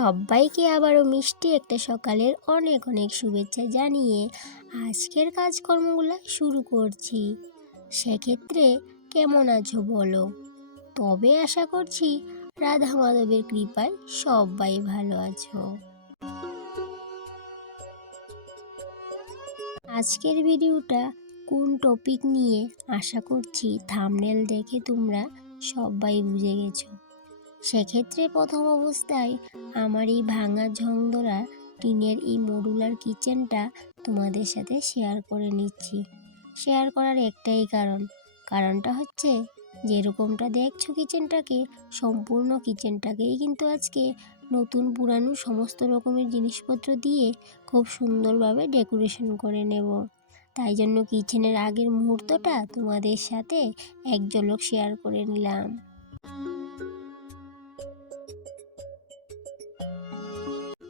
সবাইকে আবারও মিষ্টি একটা সকালের অনেক অনেক শুভেচ্ছা জানিয়ে আজকের কাজকর্মগুলো শুরু করছি। সেক্ষেত্রে কেমন আছো বলো? তবে আশা করছি রাধা মাধবের কৃপায় সবাই ভালো আছো। আজকের ভিডিওটা কোন টপিক নিয়ে? আশা করছি থামনেল দেখে তোমরা সবাই বুঝে গেছো। সেক্ষেত্রে প্রথম অবস্থায় আমার এই ভাঙা ঝংধরা টিনের এই মডুলার কিচেনটা তোমাদের সাথে শেয়ার করে নিচ্ছি। শেয়ার করার একটাই কারণ। কারণটা হচ্ছে, যেরকমটা দেখছ কিচেনটাকে, সম্পূর্ণ কিচেনটাকেই কিন্তু আজকে নতুন, পুরানো সমস্ত রকমের জিনিসপত্র দিয়ে খুব সুন্দরভাবে ডেকোরেশন করে নেব। তাই জন্য কিচেনের আগের মুহূর্তটা তোমাদের সাথে এক ঝলক শেয়ার করে নিলাম।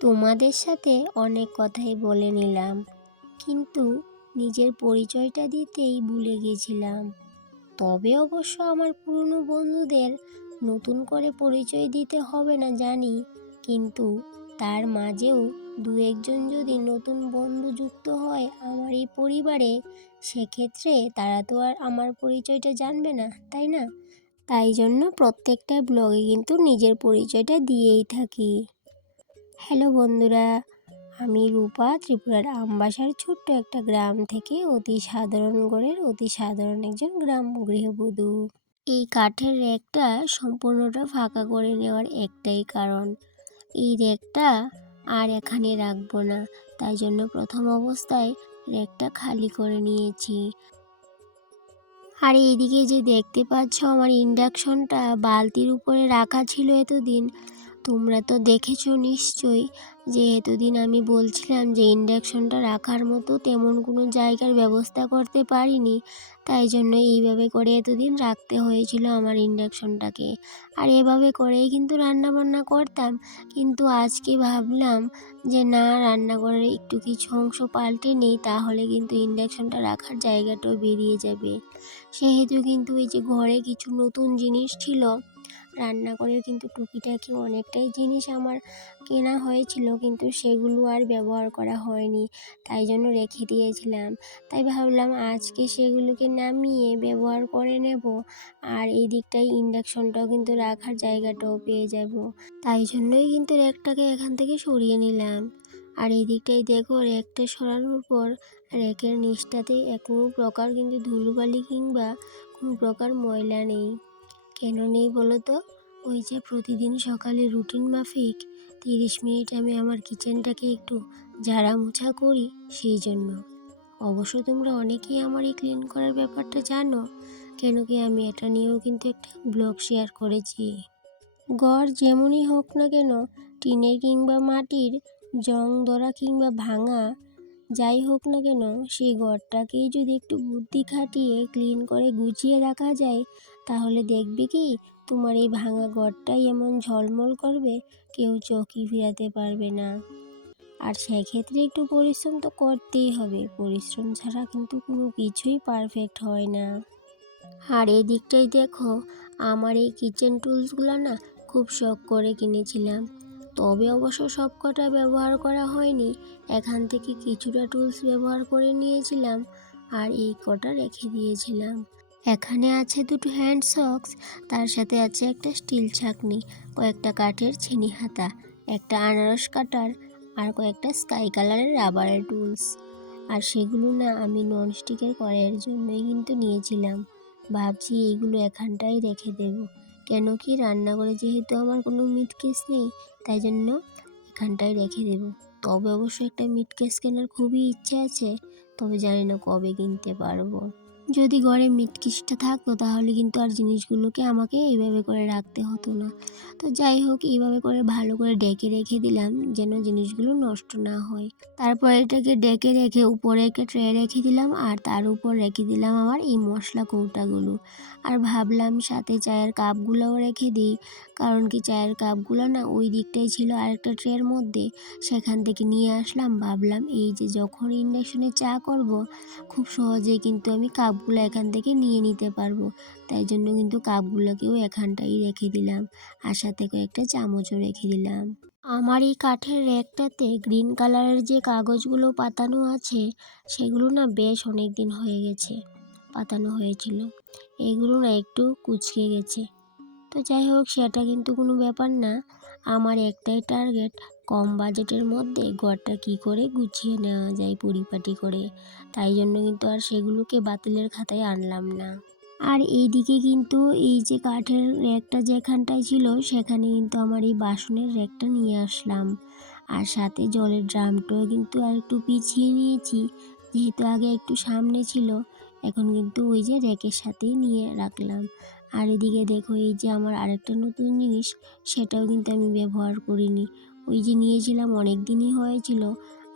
তোমাদের সাথে অনেক কথাই বলে নিলাম, কিন্তু নিজের পরিচয়টা দিতেই ভুলে গেছিলাম। তবে অবশ্য আমার পুরনো বন্ধুদের নতুন করে পরিচয় দিতে হবে না জানি, কিন্তু তার মাঝেও দু একজন যদি নতুন বন্ধু যুক্ত হয় আমার এই পরিবারে, সেক্ষেত্রে তারা তো আর আমার পরিচয়টা জানবে না, তাই না? তাই জন্য প্রত্যেকটা ব্লগে কিন্তু নিজের পরিচয়টা দিয়েই থাকি। হ্যালো বন্ধুরা, আমি রূপা, ত্রিপুরার আমবাসার ছোট্ট একটা গ্রাম থেকে অতি সাধারণ গড়ের অতি সাধারণ একজন গ্রাম গৃহবধূ। এই কাঠের র্যাকটা সম্পূর্ণটা ফাঁকা করে নেওয়ার একটাই কারণ। এই র্যাকটা আর এখানে রাখব না, তাই জন্য প্রথম অবস্থায় র্যাকটা খালি করে নিয়েছি। আর এইদিকে যে দেখতে পাচ্ছ, আমার ইন্ডাকশনটা বালতির উপরে রাখা ছিল এতদিন তোমরা তো দেখেছ নিশ্চয়ই যে এতদিন আমি বলছিলাম যে ইন্ডাকশনটা রাখার মতো তেমন কোনো জায়গার ব্যবস্থা করতে পারিনি। তাই জন্য এইভাবে করে এতদিন রাখতে হয়েছিল আমার ইন্ডাকশনটাকে। আর এভাবে করেই কিন্তু রান্না বান্না করতাম। কিন্তু আজকে ভাবলাম যে না রান্নাঘরের একটু কিছু অংশ পাল্টে নেই, তাহলে কিন্তু ইন্ডাকশনটা রাখার জায়গাটাও বেরিয়ে যাবে। সেহেতু কিন্তু এই যে ঘরে কিছু নতুন জিনিস ছিল রান্নাঘরের কিন্তু টুকিটাকি অনেকটাই জিনিস আমার কেনা হয়েছিল, কিন্তু সেগুলো আর ব্যবহার করা হয়নি, তাই জন্য রেখে দিয়েছিলাম। তাই ভাবলাম আজকে সেগুলোকে নামিয়ে ব্যবহার করে নেব, আর এই দিকটায় ইন্ডাকশনটাও কিন্তু রাখার জায়গাটাও পেয়ে যাব। তাই জন্যই কিন্তু র্যাকটাকে এখান থেকে সরিয়ে নিলাম। আর এই দিকটাই দেখো র্যাকটা সরানোর পর র্যাকের নিচটাতে কোনো প্রকার কিন্তু ধুলোবালি কিংবা কোনো প্রকার ময়লা নেই। কেন নেই বলো তো? ওই যে প্রতিদিন সকালে রুটিন মাফিক, তিরিশ মিনিট আমি আমার কিচেনটাকে একটু ঝাড়া মোছা করি সেই জন্য। অবশ্য তোমরা অনেকেই আমার এই ক্লিন করার ব্যাপারটা জানো, কেন কি আমি এটা নিয়েও কিন্তু একটা ব্লগ শেয়ার করেছি। গড় যেমনই হোক না কেন, টিনের কিংবা মাটির, জং দরা কিংবা ভাঙা, যাই হোক না কেন, সেই গড়টাকেই যদি একটু বুদ্ধি খাটিয়ে ক্লিন করে গুছিয়ে রাখা যায় তাহলে দেখবে কি, তোমার এই ভাঙা ঘরটাই এমন ঝলমল করবে, কেউ চোখই ফিরাতে পারবে না। আর সেক্ষেত্রে একটু পরিশ্রম তো করতেই হবে, পরিশ্রম ছাড়া কিন্তু কোনো কিছুই পারফেক্ট হয় না। আর এই দিকটাই দেখো, আমার এই কিচেন টুলসগুলো না খুব শখ করে কিনেছিলাম। তবে অবশ্য সব কটা ব্যবহার করা হয়নি, এখান থেকে কিছুটা টুলস ব্যবহার করে নিয়েছিলাম, আর এই কটা রেখে দিয়েছিলাম। এখানে আছে দুটো হ্যান্ড সক্স, তার সাথে আছে একটা স্টিল ছাকনি, কয়েকটা কাঠের ছিনি হাতা, একটা আনারস কাটার, আর কয়েকটা স্কাই কালারের রাবারের টুলস। আর সেগুলো না আমি ননস্টিকের কড়াইয়ের জন্যই কিন্তু নিয়েছিলাম। ভাবছি এইগুলো এখানটাই রেখে দেব। কেন কি রান্নাঘরে যেহেতু আমার কোনো মিট কেস নেই, তাই জন্য এখানটায় রেখে দেব। তবে অবশ্য একটা মিট কেস কেনার খুবই ইচ্ছে আছে, তবে জানি না কবে কিনতে পারব। যদি ঘরে মিটকিসটা থাকতো, তাহলে কিন্তু আর জিনিসগুলোকে আমাকে এইভাবে করে রাখতে হতো না। তো যাই হোক, এইভাবে করে ভালো করে ডেকে রেখে দিলাম, যেন জিনিসগুলো নষ্ট না হয়। তারপর এটাকে ডেকে রেখে উপরে একটা ট্রে রেখে দিলাম, আর তার উপর রেখে দিলাম আমার এই মশলা কৌটাগুলো। আর ভাবলাম সাথে চায়ের কাপগুলোও রেখে দিই। কারণ কি চায়ের কাপগুলো না ওই দিকটাই ছিল আরেকটা ট্রের মধ্যে। সেখান থেকে নিয়ে আসলাম, ভাবলাম এই যে যখন ইন্ডাকশনে চা করব, খুব সহজেই কিন্তু আমি কাপগুলো এখান থেকে নিয়ে নিতে পারব। তাই জন্য কিন্তু কাপগুলোকেও এখানটাই রেখে দিলাম আর সাথে কয়েকটা চামচও রেখে দিলাম। আমার এই কাঠের র্যাকটাতে গ্রিন কালারের যে কাগজগুলো পাতানো আছে, সেগুলো না বেশ অনেক দিন হয়ে গেছে, পাতানো হয়েছিল। এগুলো না একটু কুচকে গেছে। তো যাই হোক, সেটা কিন্তু কোনো ব্যাপার না। আমার একটাই টার্গেট কম বাজেটের মধ্যে ঘরটা কি করে গুছিয়ে নেওয়া যায় পরিপাটি করে। তাই জন্য কিন্তু আর সেগুলোকে বাতিলের খাতায় আনলাম না। আর এইদিকে কিন্তু এই যে কাঠের র্যাকটা যেখানটায় ছিল, সেখানে কিন্তু আমার এই বাসনের র্যাকটা নিয়ে আসলাম। আর সাথে জলের ড্রামটাও কিন্তু আর একটু পিছিয়ে নিয়েছি, যেহেতু আগে একটু সামনে ছিল, এখন কিন্তু ওই যে র্যাকের সাথেই নিয়ে রাখলাম। আর এদিকে দেখো এই যে আমার আরেকটা নতুন জিনিস, সেটাও কিন্তু আমি ব্যবহার করিনি। ওই যে নিয়েছিলাম অনেক দিনই হয়েছিল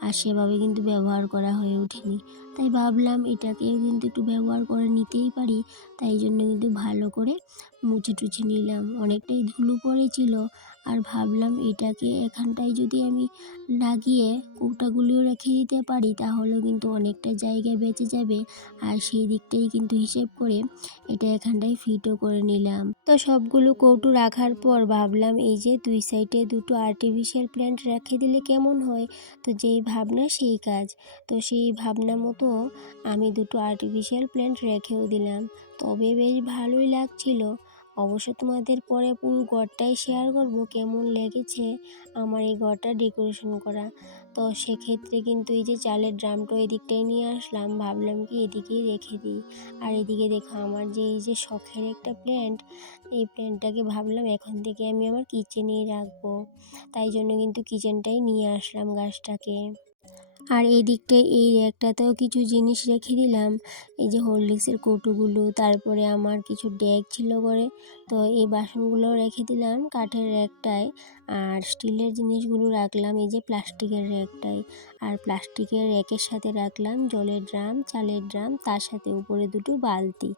আর সেভাবে কিন্তু ব্যবহার করা হয়ে ওঠেনি। তাই ভাবলাম এটাকেও কিন্তু একটু ব্যবহার করে নিতেই পারি, তাই জন্য কিন্তু ভালো করে মুছে টুছে নিলাম। অনেকটাই ধুলো পড়েছিল আর ভাবলাম এটাকে এখানটায় যদি আমি লাগিয়ে কৌটাগুলিও রেখে দিতে পারি, তাহলেও কিন্তু অনেকটা জায়গা বেঁচে যাবে। আর সেই দিকটাই কিন্তু হিসেব করে এটা এখানটায় ফিটও করে নিলাম। তো সবগুলো কৌটো রাখার পর ভাবলাম, এই যে দুই সাইডে দুটো আর্টিফিশিয়াল প্ল্যান্ট রেখে দিলে কেমন হয়? তো যেই ভাবনা সেই কাজ। তো সেই ভাবনা মতো আমি দুটো আর্টিফিশিয়াল প্ল্যান্ট রেখেও দিলাম। তবে বেশ ভালোই লাগছিল। অবশ্য তোমাদের পরে পুরো ঘরটাই শেয়ার করব, কেমন লেগেছে আমার এই ঘরটা ডেকোরেশন করা। তো সেক্ষেত্রে কিন্তু এই যে চালের ড্রামটা এদিকটাই নিয়ে আসলাম, ভাবলাম কি এদিকেই রেখে দিই। আর এদিকে দেখো আমার যে এই যে শখের একটা প্ল্যান্ট এই প্ল্যান্টটাকে ভাবলাম এখন থেকে আমি আমার কিচেনেই রাখব। তাই জন্য কিন্তু কিচেনটাই নিয়ে আসলাম গাছটাকে। আর এই দিকটায় এই র্যাকটাতেও কিছু জিনিস রেখে দিলাম। এই যে হরলিক্সের কৌটোগুলো, তারপরে আমার কিছু ড্যাগ ছিল করে তো এই বাসনগুলো রেখে দিলাম কাঠের র্যাকটায়। আর স্টিলের জিনিসগুলো রাখলাম, এই যে প্লাস্টিকের র্যাকটায় আর প্লাস্টিকের র্যাকের সাথে রাখলাম জলের ড্রাম, চালের ড্রাম, তার সাথে উপরে দুটো বালতি।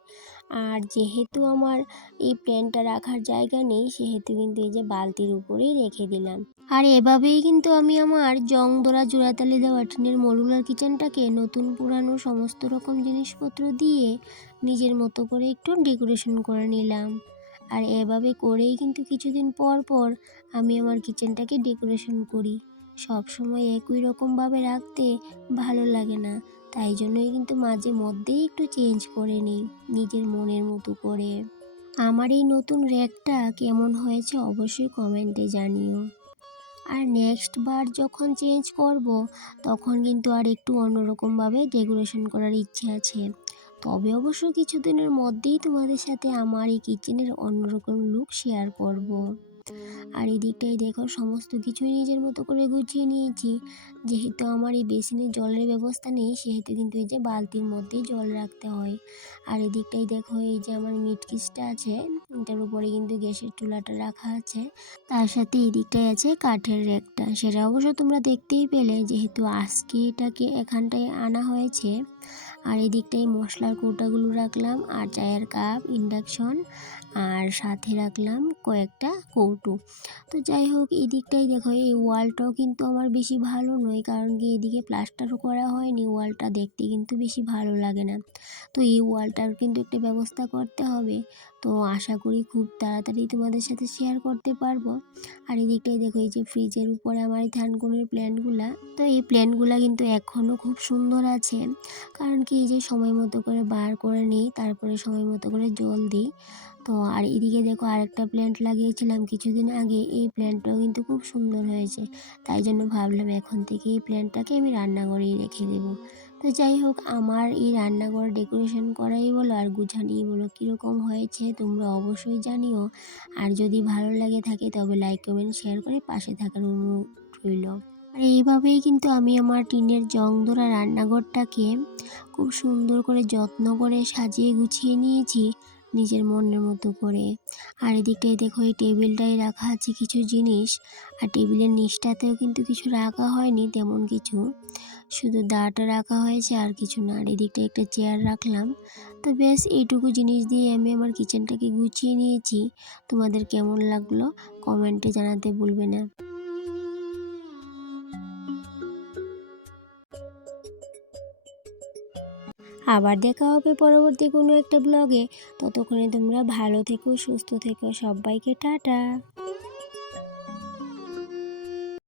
আর যেহেতু আমার এই প্যানটা রাখার জায়গা নেই, সেহেতু কিন্তু এই যে বালতির উপরেই রেখে দিলাম। আর এভাবেই কিন্তু আমি আমার জং দোরা জোড়াতালি দেওয়া টিনের মডুলার কিচেনটাকে নতুন, পুরানো সমস্ত রকম জিনিসপত্র দিয়ে নিজের মতো করে একটু ডেকোরেশন করে নিলাম। আর এভাবে করেই কিন্তু কিছুদিন পর পর আমি আমার কিচেনটাকে ডেকোরেশন করি। সব সময় একই রকমভাবে রাখতে ভালো লাগে না, তাই জন্যই কিন্তু মাঝে মধ্যেই একটু চেঞ্জ করে নিই নিজের মনের মতো করে। আমার এই নতুন র্যাকটা কেমন হয়েছে অবশ্যই কমেন্টে জানিও। আর নেক্সট বার যখন চেঞ্জ করব, তখন কিন্তু আর একটু অন্যরকমভাবে ডেকোরেশন করার ইচ্ছে আছে। তবে অবশ্য কিছুদিনের মধ্যেই তোমাদের সাথে আমার এই কিচেনের অন্যরকম লুক শেয়ার করব। আর এই দিকটাই দেখো, সমস্ত কিছুই নিজের মতো করে গুছিয়ে নিয়েছি। যেহেতু আমার এই বেসিনে জলের ব্যবস্থা নেই, সেহেতু কিন্তু এই যে বালতির মধ্যেই জল রাখতে হয়। আর এদিকটাই দেখো, এই যে আমার মিটকিসটা আছে, এটার উপরে কিন্তু গ্যাসের চুলাটা রাখা আছে। তার সাথে এদিকটাই আছে কাঠের র্যাকটা সেটা অবশ্য তোমরা দেখতেই পেলে, যেহেতু আজকে এটাকে এখানটায় আনা হয়েছে। আর এদিকটাই মশলার কৌটাগুলো রাখলাম, আর চায়ের কাপ ইন্ডাকশন আর সাথে রাখলাম কয়েকটা কৌটো। তো যাই হোক এদিকটাই দেখো, এই ওয়ালটাও কিন্তু আমার বেশি ভালো নয়, কারণ কি এদিকে প্লাস্টারও করা হয়নি, ওয়ালটা দেখতে কিন্তু বেশি ভালো লাগে না। তো এই ওয়ালটার কিন্তু একটা ব্যবস্থা করতে হবে। তো আশা করি খুব তাড়াতাড়ি তোমাদের সাথে শেয়ার করতে পারব। আর এই দিকটাই দেখো, এই যে ফ্রিজের উপরে আমার এই ধানকুনের প্ল্যান্টগুলা তো এই প্ল্যান্টগুলা কিন্তু এখনও খুব সুন্দর আছে। কারণ কি, এই যে সময় মতো করে বার করে নিই, তারপরে সময় মতো করে জল দিই। তো আর এদিকে দেখো আরেকটা প্ল্যান্ট লাগিয়েছিলাম কিছুদিন আগে। এই প্ল্যান্টটাও কিন্তু খুব সুন্দর হয়েছে। তাই জন্য ভাবলাম এখন থেকে এই প্ল্যান্টটাকে আমি রান্নাঘরেই রেখে দেবো। তো যাই হোক, আমার এই রান্নাঘর ডেকোরেশন করাই বলো আর গুছানিই বলো কীরকম হয়েছে তোমরা অবশ্যই জানিও। আর যদি ভালো লাগে থাকে তবে লাইক কমেন্ট শেয়ার করে পাশে থাকার অনুরোধ রইল। আর এইভাবেই কিন্তু আমি আমার টিনের জং ধরা রান্নাঘরটাকে খুব সুন্দর করে যত্ন করে সাজিয়ে গুছিয়ে নিয়েছি। নিজের মনের মতো করে। আর এদিকটায় দেখো, এই টেবিলটায় রাখা আছে কিছু জিনিস। আর টেবিলের নিচটাতেও কিন্তু কিছু রাখা হয়নি, তেমন কিছু। শুধু দাটা রাখা হয়েছে আর কিছু না। আর এদিকটায় একটা চেয়ার রাখলাম। তো বেশ, এইটুকু জিনিস দিয়ে আমি আমার কিচেনটাকে গুছিয়ে নিয়েছি। তোমাদের কেমন লাগল কমেন্টে জানাতে ভুলবে না। আবার দেখা হবে পরবর্তী কোনো একটা ব্লগে ততক্ষণে তোমরা ভালো থেকো, সুস্থ থেকো। সবাইকে টাটা।